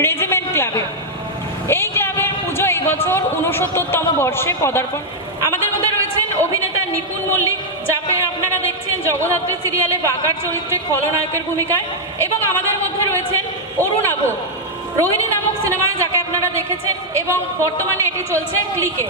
Regiment ক্লাবে। এই ক্লাবের পুজো এই বছর 69তম বর্ষে পদার্পণ। আমাদের মধ্যে রয়েছেন অভিনেতা নিপুণ মল্লিক, যাকে আপনারা দেখছেন জগদ্ধাত্রী সিরিয়ালে বাঁকার চরিত্রে খলনায়কের ভূমিকায়, এবং আমাদের মধ্যে রয়েছেন অরুণাভ, রোহিণী নামক সিনেমায় যাকে আপনারা দেখেছেন, এবং বর্তমানে এটি চলছে ক্লিকে।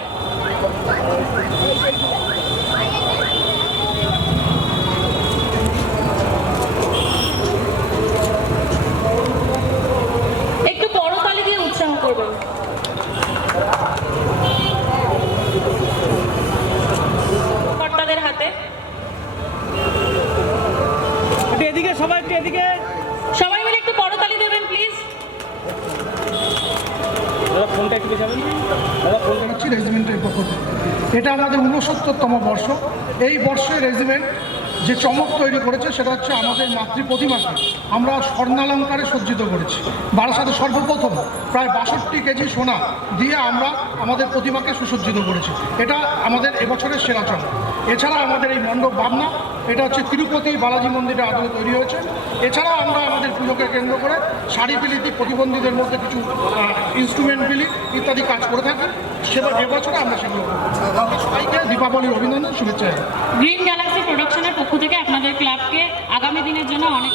একটু করতালি দিয়ে উৎসাহ করবেন। কর্তাদের হাতে এদিকে সবাই, একটু এদিকে সবাই মিলে একটু করতালি দেবেন প্লিজ। ফোনটা একটু যাবেন। রেজিমেন্টের পক্ষ থেকে এটা আমাদের 69তম বর্ষ। এই বর্ষে রেজিমেন্ট যে চমক তৈরি করেছে সেটা হচ্ছে আমাদের মাতৃ প্রতিমাকে আমরা স্বর্ণালঙ্কারে সজ্জিত করেছি। বারাসাতে সর্বপ্রথম প্রায় 62 কেজি সোনা দিয়ে আমরা আমাদের প্রতিমাকে সুসজ্জিত করেছি। এটা আমাদের এবছরের সেরা চমক। এছাড়া আমাদের এই মণ্ডপ ভাবনা, এটা হচ্ছে তিরুপতি বালাজি মন্দিরের আদলে তৈরি হয়েছে। এছাড়াও আমরা আমাদের পুজোকে কেন্দ্র করে শাড়ি বিলিতি, প্রতিবন্ধীদের মধ্যে কিছু ইনস্ট্রুমেন্ট বিলি ইত্যাদি কাজ করে থাকি। এবছরে আমরা সেগুলো সবাইকে দীপাবলির অভিনন্দন, শুভেচ্ছা। গ্রিন গ্যালাক্সি প্রোডাকশনের পক্ষ থেকে আপনাদের ক্লাবকে আগামী দিনের জন্য অনেক